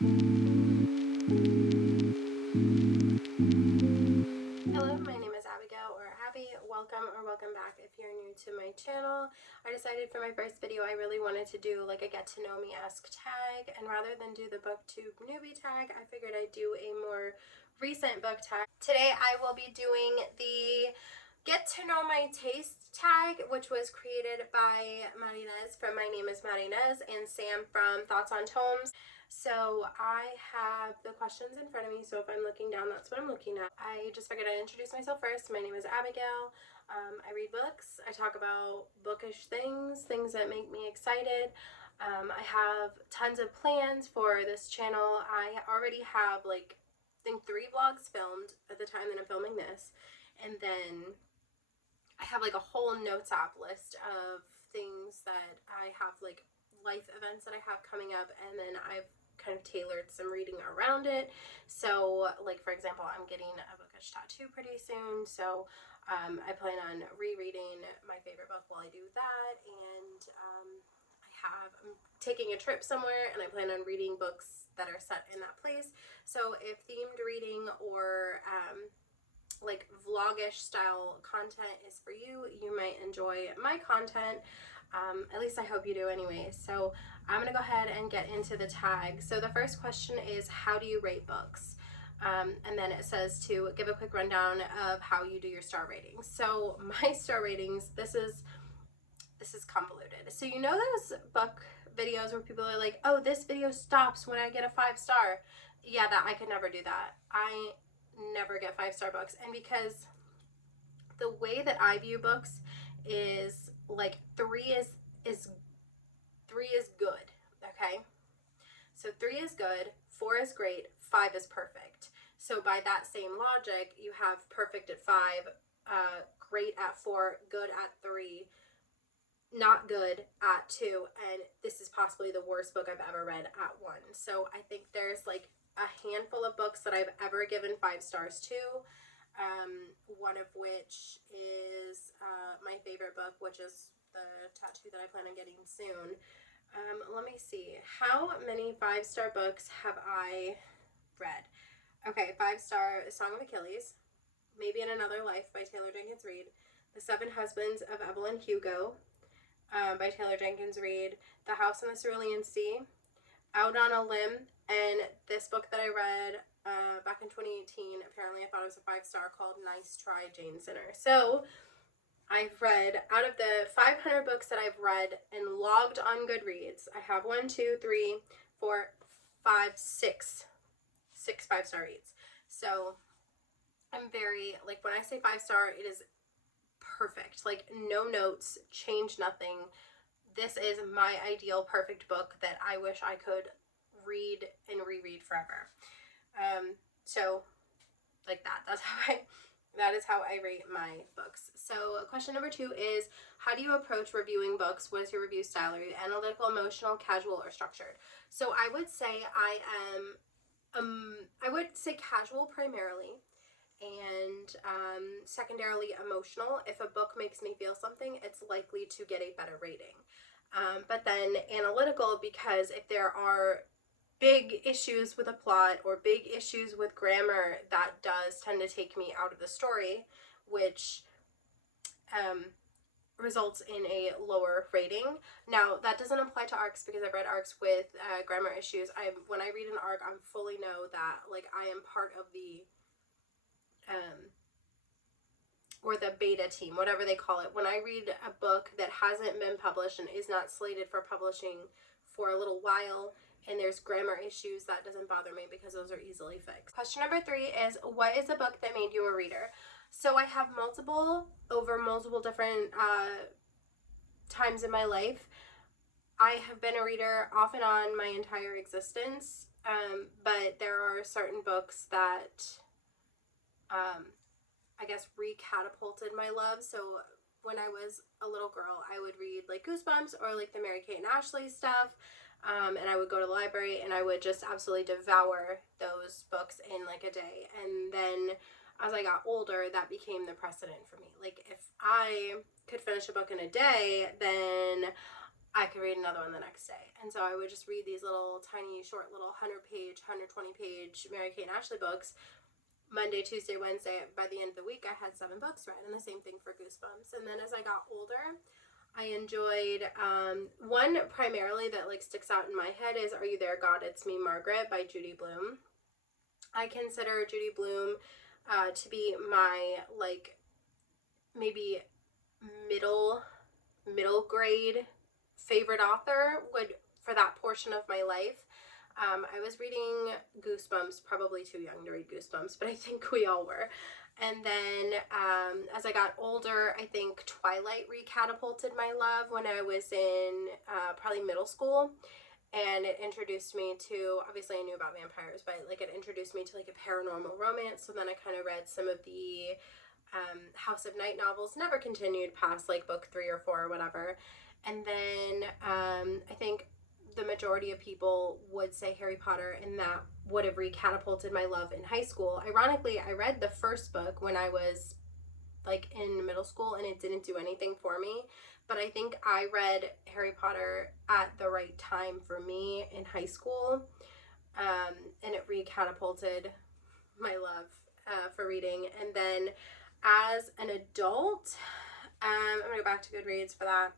Hello, my name is Abigail or Abby. Welcome back if you're new to my channel. I decided for my first video I really wanted to do like a get to know me esque tag, and rather than do the BookTube newbie tag, I figured I'd do a more recent book tag. Today I will be doing the get to know my taste tag, which was created by Marinez from My Name is Marinez and Sam from Thoughts on Tomes. So I have the questions in front of me, so if I'm looking down, that's what I'm looking at. I just figured I'd introduce myself first. My name is Abigail. I read books. I talk about bookish things that make me excited. I have tons of plans for this channel. I already have like, I think 3 vlogs filmed at the time that I'm filming this, and then I have like a whole notes app list of things that I have, like life events that I have coming up, and then I've kind of tailored some reading around it. So like, for example, I'm getting a bookish tattoo pretty soon, so I plan on rereading my favorite book while I do that, and I'm taking a trip somewhere and I plan on reading books that are set in that place. So if themed reading or like vlogish style content is for you, you might enjoy my content. At least I hope you do anyway. So I'm gonna go ahead and get into the tag. So the first question is, how do you rate books? And then it says to give a quick rundown of how you do your star ratings. So my star ratings, this is convoluted. So you know those book videos where people are like, oh, this video stops when I get a 5-star. Yeah, that I could never do that. I never get 5-star books, and because the way that I view books is like 3 is good. Okay, so 3 is good, 4 is great, 5 is perfect. So by that same logic, you have perfect at 5, great at 4, good at 3, not good at 2, and this is possibly the worst book I've ever read at 1. So I think there's like a handful of books that I've ever given 5 stars to, one of which is my favorite book, which is the tattoo that I plan on getting soon. Let me see. How many 5-star books have I read? Okay, 5-star Song of Achilles, Maybe in Another Life by Taylor Jenkins Reid, The 7 Husbands of Evelyn Hugo by Taylor Jenkins Reid, The House on the Cerulean Sea, Out on a Limb, and this book that I read back in 2018, apparently I thought it was a 5-star, called Nice Try, Jane Sinner. So I've read, out of the 500 books that I've read and logged on Goodreads, I have 1, 2, 3, 4, 5, 6 5-star reads. So I'm very, like, when I say 5-star, it is perfect. Like, no notes, change nothing. This is my ideal perfect book that I wish I could read and reread forever. So like that is how I rate my books. So question number 2 is, how do you approach reviewing books? What is your review style? Are you analytical, emotional, casual, or structured? So I would say I would say casual primarily, and secondarily emotional. If a book makes me feel something, it's likely to get a better rating. But then analytical, because if there are big issues with a plot or big issues with grammar, that does tend to take me out of the story, which results in a lower rating. Now, that doesn't apply to arcs, because I've read arcs with grammar issues. When I read an arc, I fully know that like I am part of the or the beta team, whatever they call it. When I read a book that hasn't been published and is not slated for publishing for a little while, and there's grammar issues, that doesn't bother me because those are easily fixed. Question number 3 is, what is a book that made you a reader? So I have multiple different times in my life. I have been a reader off and on my entire existence, but there are certain books that I guess re-catapulted my love. So when I was a little girl, I would read like Goosebumps or like the Mary-Kate and Ashley stuff. And I would go to the library and I would just absolutely devour those books in like a day. And then as I got older, that became the precedent for me. Like, if I could finish a book in a day, then I could read another one the next day. And so I would just read these little tiny, short, little 100-page, 120-page Mary-Kate and Ashley books Monday, Tuesday, Wednesday. By the end of the week, I had 7 books read, and the same thing for Goosebumps. And then as I got older, I enjoyed one primarily that like sticks out in my head is Are You There, God? It's Me, Margaret by Judy Blume. I consider Judy Blume to be my like maybe middle grade favorite author would for that portion of my life. I was reading Goosebumps, probably too young to read Goosebumps, but I think we all were. And then as I got older, I think Twilight recatapulted my love when I was in probably middle school. And it introduced me to, obviously I knew about vampires, but like it introduced me to like a paranormal romance. So then I kind of read some of the House of Night novels, never continued past like book 3 or 4 or whatever. And then I think the majority of people would say Harry Potter, and that would have recatapulted my love in high school. Ironically, I read the first book when I was like in middle school, and it didn't do anything for me. But I think I read Harry Potter at the right time for me in high school, and it recatapulted my love for reading. And then as an adult, I'm gonna go back to Goodreads for that.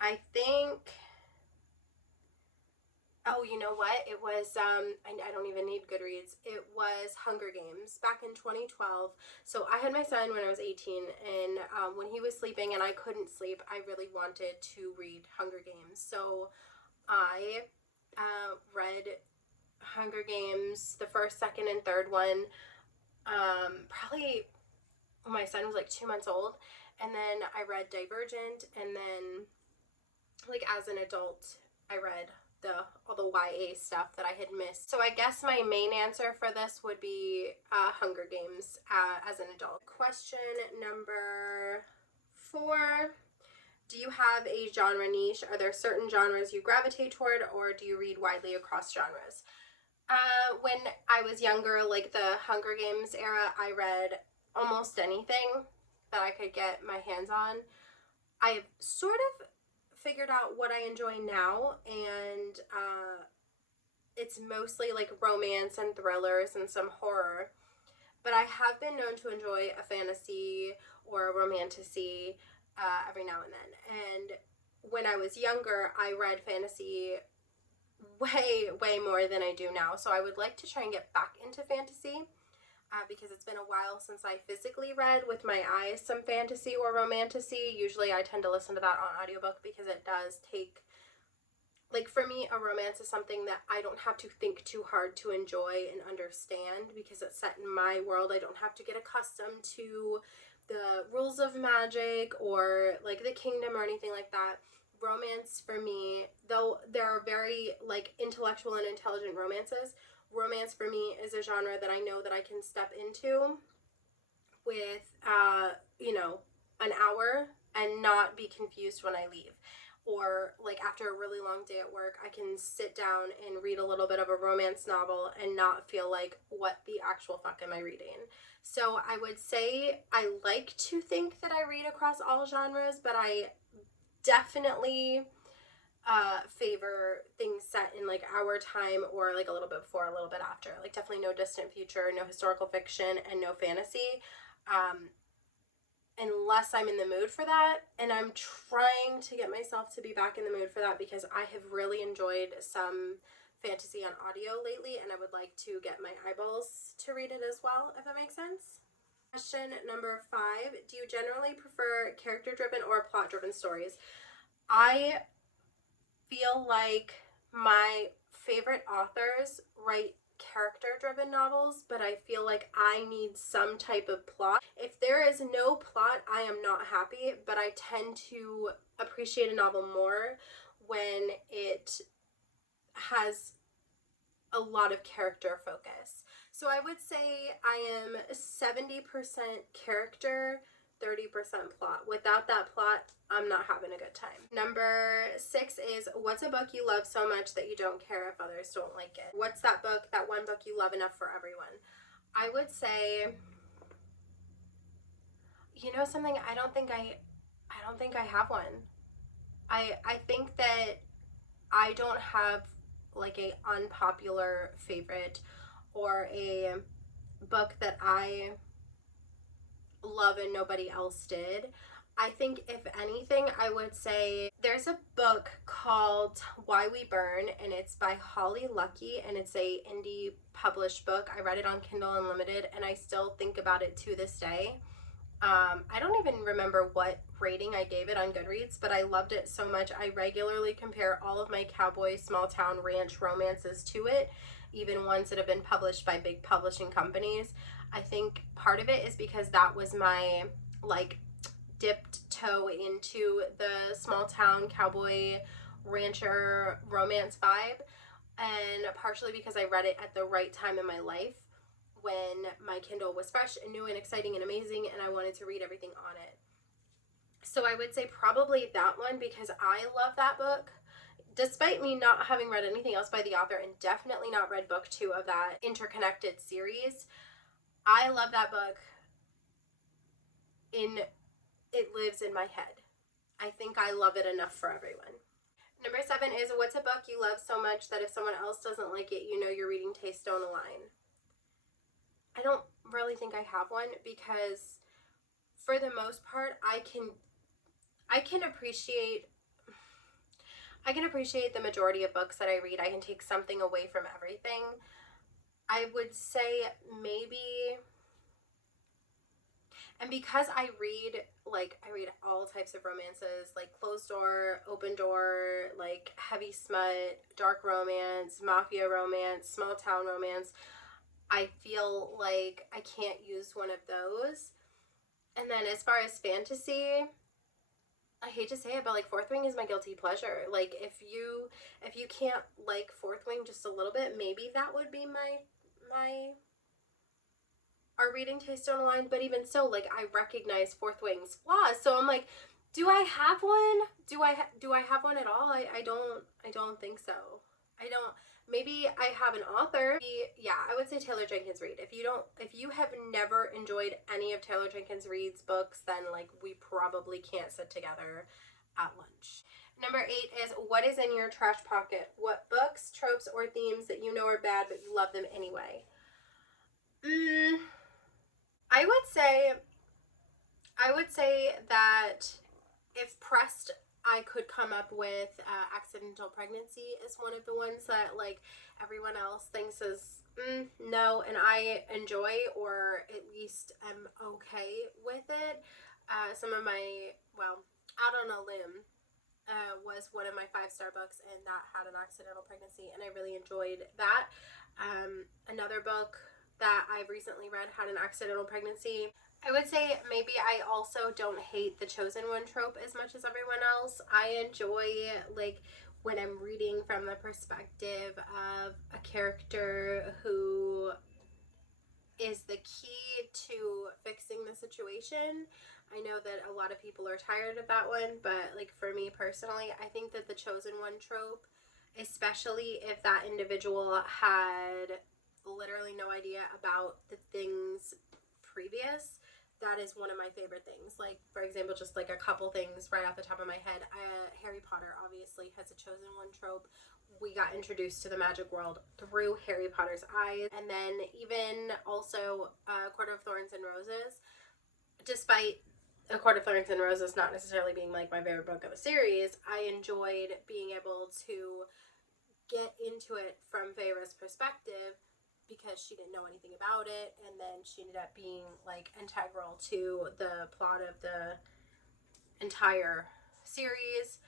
I think, oh, you know what? It was, I don't even need Goodreads. It was Hunger Games back in 2012. So I had my son when I was 18, and when he was sleeping and I couldn't sleep, I really wanted to read Hunger Games. So I read Hunger Games, the first, second, and third one, probably when my son was like 2 months old. And then I read Divergent, and then like as an adult, I read all the YA stuff that I had missed. So I guess my main answer for this would be Hunger Games as an adult. Question number 4. Do you have a genre niche? Are there certain genres you gravitate toward, or do you read widely across genres? When I was younger, like the Hunger Games era, I read almost anything that I could get my hands on. I've sort of figured out what I enjoy now, and it's mostly like romance and thrillers and some horror. But I have been known to enjoy a fantasy or a romantasy every now and then. And when I was younger, I read fantasy way more than I do now. So I would like to try and get back into fantasy. Because it's been a while since I physically read with my eyes some fantasy or romantasy. Usually I tend to listen to that on audiobook because it does take, like for me, a romance is something that I don't have to think too hard to enjoy and understand because it's set in my world. I don't have to get accustomed to the rules of magic or like the kingdom or anything like that. Romance for me, though there are very like intellectual and intelligent romances, romance for me is a genre that I know that I can step into with, an hour and not be confused when I leave. Or like after a really long day at work, I can sit down and read a little bit of a romance novel and not feel like, what the actual fuck am I reading? So I would say I like to think that I read across all genres, but I definitely favor things set in like our time or like a little bit before, a little bit after. Like definitely no distant future, no historical fiction, and no fantasy. Unless I'm in the mood for that, and I'm trying to get myself to be back in the mood for that because I have really enjoyed some fantasy on audio lately, and I would like to get my eyeballs to read it as well, if that makes sense. Question number 5. Do you generally prefer character-driven or plot-driven stories? I feel like my favorite authors write character-driven novels, but I feel like I need some type of plot. If there is no plot, I am not happy, but I tend to appreciate a novel more when it has a lot of character focus. So I would say I am 70% character, 30% plot. Without that plot, I'm not having a good time. Number 6 is, what's a book you love so much that you don't care if others don't like it? What's that book, that one book you love enough for everyone? I would say, you know something, I don't think I have one. I think that I don't have like a unpopular favorite or a book that I love and nobody else did. I think if anything, I would say there's a book called Why We Burn, and it's by Holly Lucky, and it's a indie published book. I read it on Kindle Unlimited and I still think about it to this day. I don't even remember what rating I gave it on Goodreads, but I loved it so much. I regularly compare all of my cowboy small town ranch romances to it, even ones that have been published by big publishing companies. I think part of it is because that was my like dipped toe into the small town cowboy rancher romance vibe, and partially because I read it at the right time in my life when my Kindle was fresh and new and exciting and amazing, and I wanted to read everything on it. So I would say probably that one, because I love that book. Despite me not having read anything else by the author, and definitely not read book 2 of that interconnected series, I love that book. It lives in my head. I think I love it enough for everyone. Number 7 is, what's a book you love so much that if someone else doesn't like it, you know your reading tastes don't align? I don't really think I have one, because for the most part, I can appreciate the majority of books that I read. I can take something away from everything. I would say maybe, and because I read all types of romances, like closed door, open door, like heavy smut, dark romance, mafia romance, small town romance, I feel like I can't use one of those. And then as far as fantasy, I hate to say it, but like Fourth Wing is my guilty pleasure. Like if you can't like Fourth Wing just a little bit, maybe that would be my our reading taste don't align. But even so, like I recognize Fourth Wing's flaws, so I'm like, do I have one? Do I have one at all? I don't think so. I don't. Maybe I have an author. Yeah, I would say Taylor Jenkins Reid. If you have never enjoyed any of Taylor Jenkins Reid's books, then like we probably can't sit together at lunch. Number 8 is, what is in your trash pocket? What books, tropes, or themes that you know are bad but you love them anyway? I would say that if pressed, I could come up with accidental pregnancy as one of the ones that like everyone else thinks is no, and I enjoy, or at least am okay with it. Some of my, Out on a Limb was one of my 5-star books, and that had an accidental pregnancy, and I really enjoyed that. Another book that I've recently read had an accidental pregnancy. I would say maybe I also don't hate the chosen one trope as much as everyone else. I enjoy like when I'm reading from the perspective of a character who is the key to fixing the situation. I know that a lot of people are tired of that one, but like for me personally, I think that the chosen one trope, especially if that individual had literally no idea about the things previous, that is one of my favorite things. Like, for example, just like a couple things right off the top of my head. Harry Potter obviously has a chosen one trope. We got introduced to the magic world through Harry Potter's eyes. And then even also Court of Thorns and Roses, despite A Court of Thorns and Roses not necessarily being like my favorite book of the series, I enjoyed being able to get into it from Feyre's perspective, because she didn't know anything about it, and then she ended up being like integral to the plot of the entire series.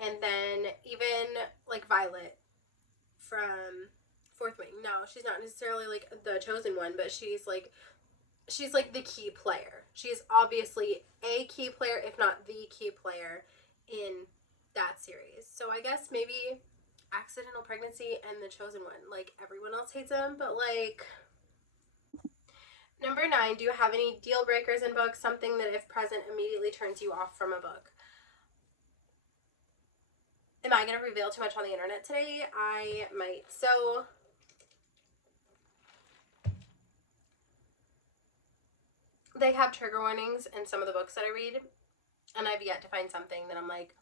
And then even like Violet from Fourth Wing, no, she's not necessarily like the chosen one, but she's like the key player. She's obviously a key player, if not the key player in that series. So I guess maybe accidental pregnancy and the chosen one. Like everyone else hates them, but like. Number 9, do you have any deal breakers in books? Something that if present immediately turns you off from a book? Am I going to reveal too much on the internet today? I might. So they have trigger warnings in some of the books that I read, and I've yet to find something that I'm like,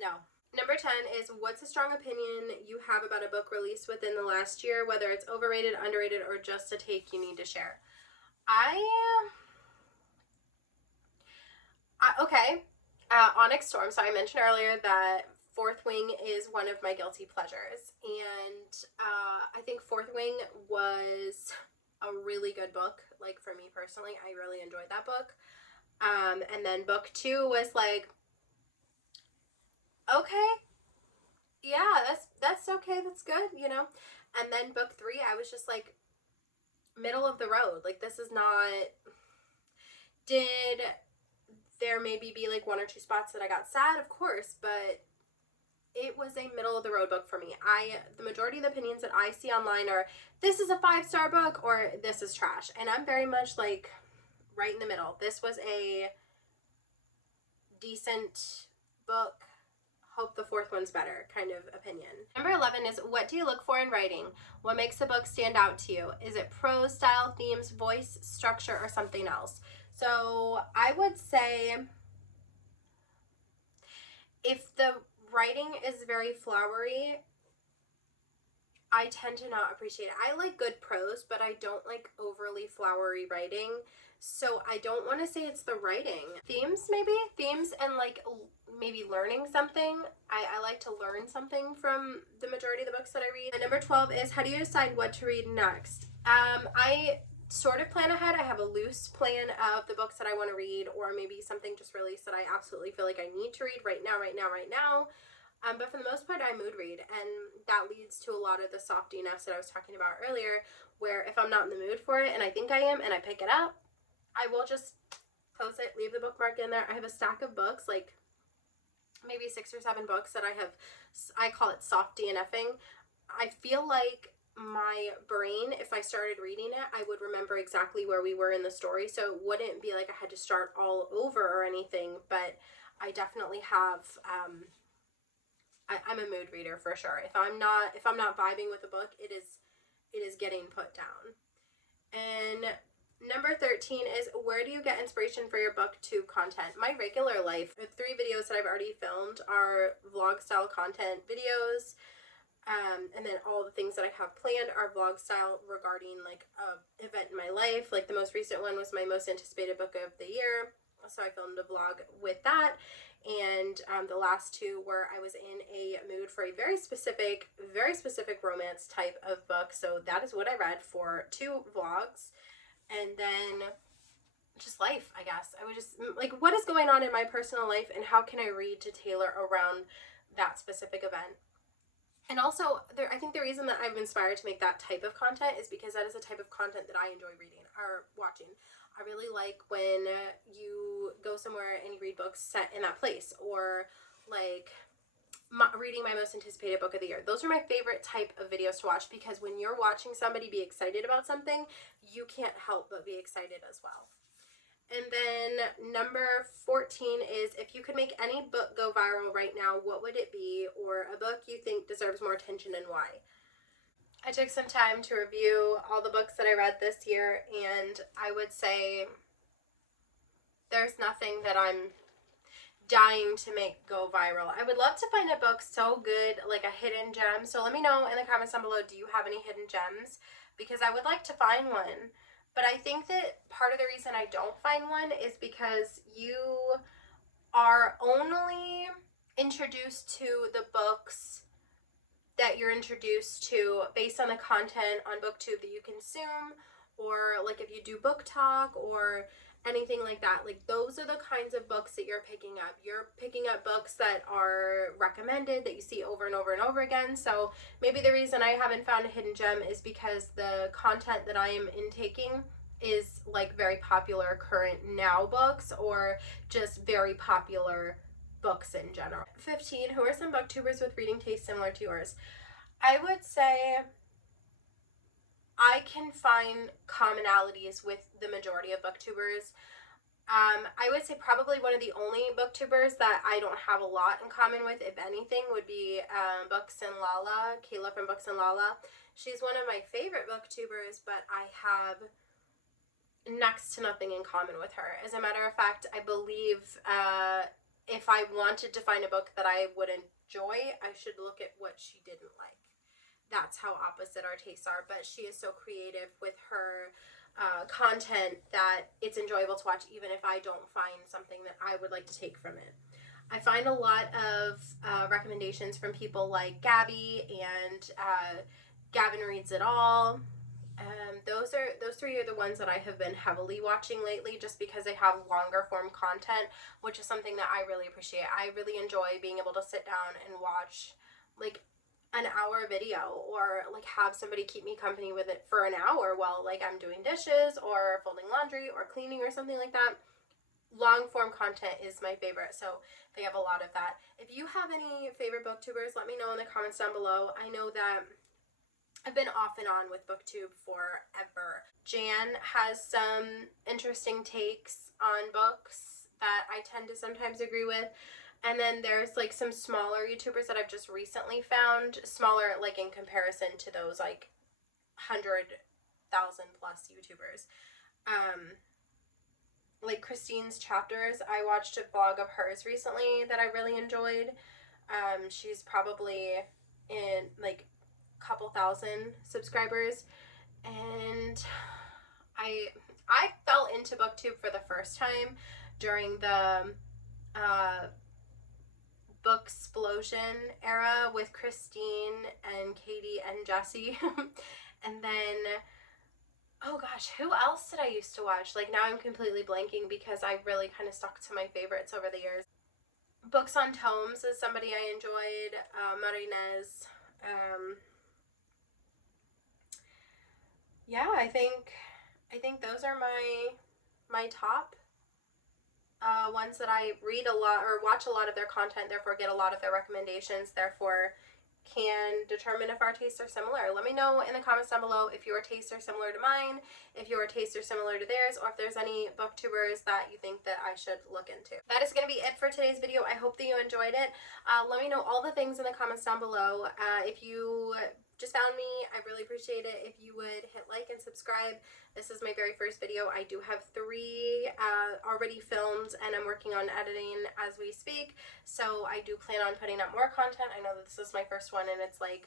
No. Number 10 is, what's a strong opinion you have about a book released within the last year, whether it's overrated, underrated, or just a take you need to share? Okay. Onyx Storm. So I mentioned earlier that Fourth Wing is one of my guilty pleasures. And I think Fourth Wing was a really good book. Like, for me personally, I really enjoyed that book. And then book 2 was like, okay, yeah, that's okay, that's good, you know. And then book 3, I was just like, middle of the road. Like, this is not. Did there maybe be like 1 or 2 spots that I got sad? Of course, but it was a middle of the road book for me. The majority of the opinions that I see online are, this is a 5-star book, or this is trash. And I'm very much like right in the middle. This was a decent book, hope the fourth one's better kind of opinion. Number 11 is, what do you look for in writing? What makes a book stand out to you? Is it prose, style, themes, voice, structure, or something else? So I would say if the writing is very flowery, I tend to not appreciate it. I like good prose, but I don't like overly flowery writing. So I don't want to say it's the writing. Themes, maybe? Themes and like maybe learning something. I like to learn something from the majority of the books that I read. And number 12 is, how do you decide what to read next? I sort of plan ahead. I have a loose plan of the books that I want to read, or maybe something just released that I absolutely feel like I need to read right now. But for the most part, I mood read, and that leads to a lot of the softiness that I was talking about earlier, where if I'm not in the mood for it and I think I am and I pick it up, I will just close it, leave the bookmark in there. I have a stack of books, like maybe 6 or 7 books that I call it soft DNFing. I feel like my brain, if I started reading it, I would remember exactly where we were in the story, so it wouldn't be like I had to start all over or anything, but I definitely have, I'm a mood reader for sure. If I'm not vibing with a book, it is getting put down. And number 13 is, where do you get inspiration for your BookTube content? My regular life. The 3 videos that I've already filmed are vlog style content videos. And then all the things that I have planned are vlog style regarding like a event in my life. Like the most recent one was my most anticipated book of the year, so I filmed a vlog with that. And the last 2 were, I was in a mood for a very specific romance type of book, so that is what I read for 2 vlogs. And then just life, I guess. I would just like, what is going on in my personal life and how can I read to tailor around that specific event? And also, I think the reason that I'm inspired to make that type of content is because that is the type of content that I enjoy reading or watching. I really like when you go somewhere and you read books set in that place, or like reading my most anticipated book of the year. Those are my favorite type of videos to watch, because when you're watching somebody be excited about something, you can't help but be excited as well. And then number 14 is, if you could make any book go viral right now, what would it be? Or a book you think deserves more attention and why? I took some time to review all the books that I read this year, and I would say there's nothing that I'm dying to make go viral. I would love to find a book so good, like a hidden gem. So let me know in the comments down below, do you have any hidden gems? Because I would like to find one. But I think that part of the reason I don't find one is because you are only introduced to the books that you're introduced to based on the content on BookTube that you consume, or like if you do book talk or anything like that. Like, those are the kinds of books that you're picking up. You're picking up books that are recommended, that you see over and over and over again. So maybe the reason I haven't found a hidden gem is because the content that I am intaking is like very popular current now books, or just very popular books in general. 15, who are some booktubers with reading tastes similar to yours? I would say I can find commonalities with the majority of booktubers. I would say probably one of the only booktubers that I don't have a lot in common with, if anything, would be Books and Lala, Kayla from Books and Lala. She's one of my favorite booktubers, but I have next to nothing in common with her. As a matter of fact, I believe if I wanted to find a book that I would enjoy, I should look at what she didn't like. That's how opposite our tastes are. But she is so creative with her content that it's enjoyable to watch, even if I don't find something that I would like to take from it. I find a lot of recommendations from people like Gabby and Gavin Reads It All. Those three are the ones that I have been heavily watching lately, just because they have longer form content, which is something that I really appreciate. I really enjoy being able to sit down and watch like an hour video, or like have somebody keep me company with it for an hour while like I'm doing dishes or folding laundry or cleaning or something like that. Long form content is my favorite, so they have a lot of that. If you have any favorite booktubers, let me know in the comments down below. I know that I've been off and on with BookTube forever. Jan has some interesting takes on books that I tend to sometimes agree with. And then there's like some smaller YouTubers that I've just recently found. Smaller like in comparison to those like 100,000 plus YouTubers. Like Christine's Chapters. I watched a vlog of hers recently that I really enjoyed. She's probably in like couple thousand subscribers, and I fell into BookTube for the first time during the Booksplosion era with Christine and Katie and Jessie. And then, oh gosh, who else did I used to watch? Like now I'm completely blanking because I really kind of stuck to my favorites over the years. Books on Tomes is somebody I enjoyed. Marinez. Yeah, I think those are my top ones that I read a lot or watch a lot of their content, therefore get a lot of their recommendations, therefore can determine if our tastes are similar. Let me know in the comments down below if your tastes are similar to mine, if your tastes are similar to theirs, or if there's any booktubers that you think that I should look into. That is going to be it for today's video. I hope that you enjoyed it. Let me know all the things in the comments down below. If you just found me, I really appreciate it if you would hit like and subscribe. This is my very first video. I do have 3 already filmed, and I'm working on editing as we speak, so I do plan on putting up more content. I know that this is my first one, and it's like,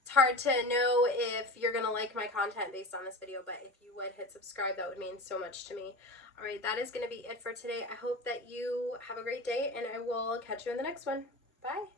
it's hard to know if you're gonna like my content based on this video, but if you would hit subscribe, that would mean so much to me. Alright, that is gonna be it for today. I hope that you have a great day, and I will catch you in the next one. Bye!